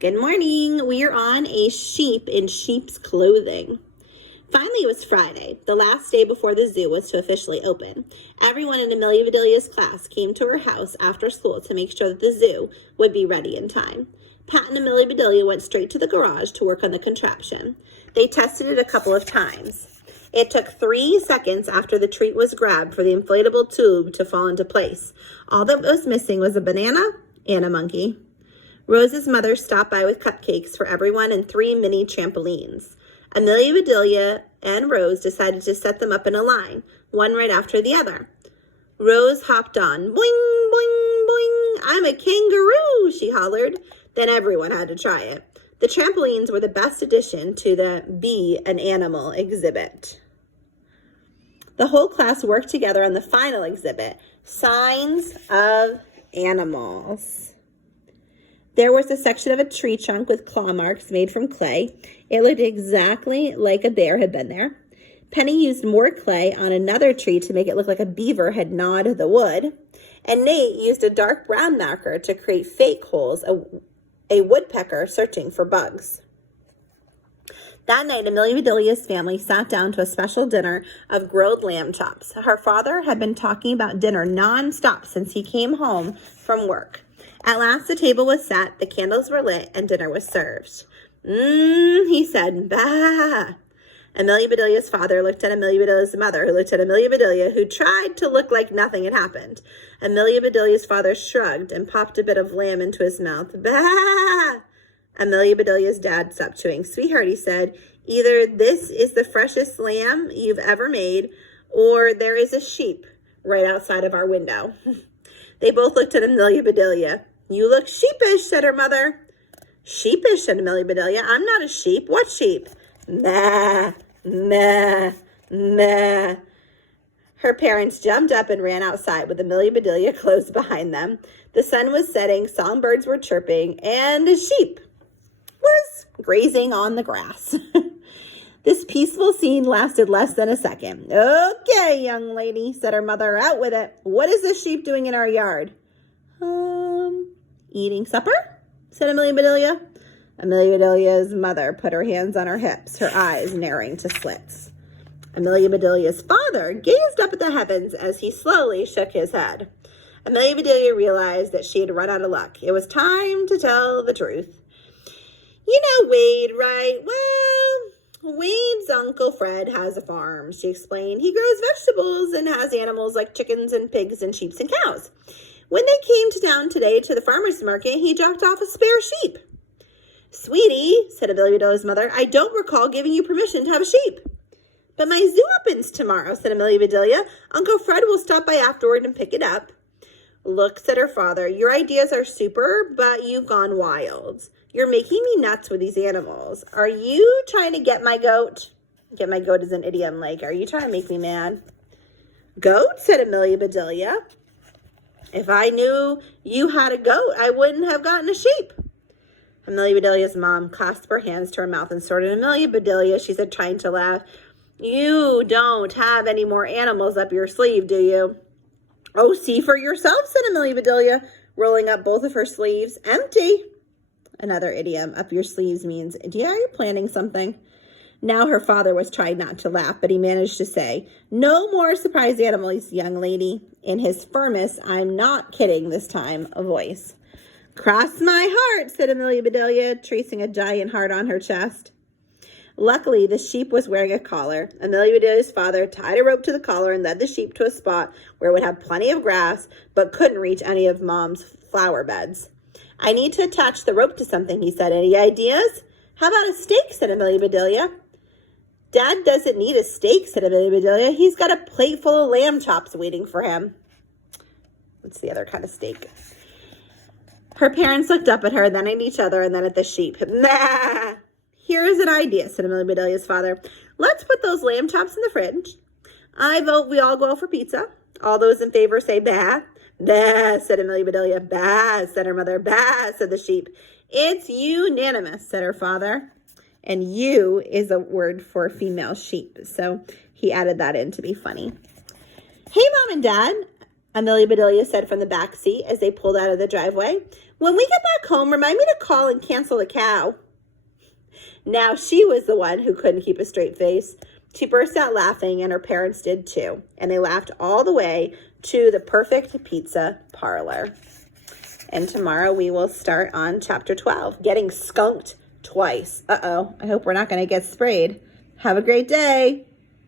Good morning. We are on a sheep in sheep's clothing. Finally, it was Friday, the last day before the zoo was to officially open. Everyone in Amelia Bedelia's class came to her house after school to make sure that the zoo would be ready in time. Pat and Amelia Bedelia went straight to the garage to work on the contraption. They tested it a couple of times. It took 3 seconds after the treat was grabbed for the inflatable tube to fall into place. All that was missing was a banana and a monkey. Rose's mother stopped by with cupcakes for everyone and 3 mini trampolines. Amelia Bedelia and Rose decided to set them up in a line, one right after the other. Rose hopped on. Boing, boing, boing. I'm a kangaroo, she hollered. Then everyone had to try it. The trampolines were the best addition to the Be an Animal exhibit. The whole class worked together on the final exhibit, Signs of Animals. There was a section of a tree trunk with claw marks made from clay. It looked exactly like a bear had been there. Penny used more clay on another tree to make it look like a beaver had gnawed the wood. And Nate used a dark brown marker to create fake holes, a woodpecker searching for bugs. That night, Amelia Bedelia's family sat down to a special dinner of grilled lamb chops. Her father had been talking about dinner nonstop since he came home from work. At last, the table was set, the candles were lit, and dinner was served. He said, bah. Amelia Bedelia's father looked at Amelia Bedelia's mother, who looked at Amelia Bedelia, who tried to look like nothing had happened. Amelia Bedelia's father shrugged and popped a bit of lamb into his mouth. Bah! Amelia Bedelia's dad stopped chewing. Sweetheart, he said, either this is the freshest lamb you've ever made, or there is a sheep right outside of our window. They both looked at Amelia Bedelia. You look sheepish, said her mother. Sheepish, said Amelia Bedelia. I'm not a sheep. What sheep? Meh, meh, meh. Her parents jumped up and ran outside with Amelia Bedelia close behind them. The sun was setting, songbirds were chirping, and a sheep was grazing on the grass. This peaceful scene lasted less than a second. Okay, young lady, said her mother, out with it. What is this sheep doing in our yard? Eating supper, said Amelia Bedelia. Amelia Bedelia's mother put her hands on her hips, her eyes narrowing to slits. Amelia Bedelia's father gazed up at the heavens as he slowly shook his head. Amelia Bedelia realized that she had run out of luck. It was time to tell the truth. You know Wade, right? Well, Wade's Uncle Fred has a farm, she explained. He grows vegetables and has animals like chickens and pigs and sheep and cows. When they came to town today to the farmer's market, he dropped off a spare sheep. Sweetie, said Amelia Bedelia's mother, I don't recall giving you permission to have a sheep. But my zoo opens tomorrow, said Amelia Bedelia. Uncle Fred will stop by afterward and pick it up. Look, said her father, your ideas are super, but you've gone wild. You're making me nuts with these animals. Are you trying to get my goat? Get my goat is an idiom, like, are you trying to make me mad? Goat, said Amelia Bedelia. If I knew you had a goat, I wouldn't have gotten a sheep. Amelia Bedelia's mom clasped her hands to her mouth and sorted. Amelia Bedelia, she said, trying to laugh. You don't have any more animals up your sleeve, do you? Oh, see for yourself, said Amelia Bedelia, rolling up both of her sleeves. Empty. Another idiom, up your sleeves, means, are you planning something? Now her father was trying not to laugh, but he managed to say, no more surprise animals, young lady. In his firmest, I'm not kidding this time, a voice. Cross my heart, said Amelia Bedelia, tracing a giant heart on her chest. Luckily, the sheep was wearing a collar. Amelia Bedelia's father tied a rope to the collar and led the sheep to a spot where it would have plenty of grass, but couldn't reach any of Mom's flower beds. I need to attach the rope to something, he said. Any ideas? How about a stake, said Amelia Bedelia. Dad doesn't need a steak, said Amelia Bedelia. He's got a plate full of lamb chops waiting for him. What's the other kind of steak? Her parents looked up at her, then at each other, and then at the sheep. Nah! Here's an idea, said Amelia Bedelia's father. Let's put those lamb chops in the fridge. I vote we all go out for pizza. All those in favor say bah. Bah, said Amelia Bedelia. Bah, said her mother. Bah, said the sheep. It's unanimous, said her father. And ewe is a word for female sheep. So he added that in to be funny. Hey, Mom and Dad, Amelia Bedelia said from the back seat as they pulled out of the driveway. When we get back home, remind me to call and cancel the cow. Now she was the one who couldn't keep a straight face. She burst out laughing, and her parents did too. And they laughed all the way to the perfect pizza parlor. And tomorrow we will start on chapter 12, getting skunked twice. Uh-oh, I hope we're not going to get sprayed. Have a great day.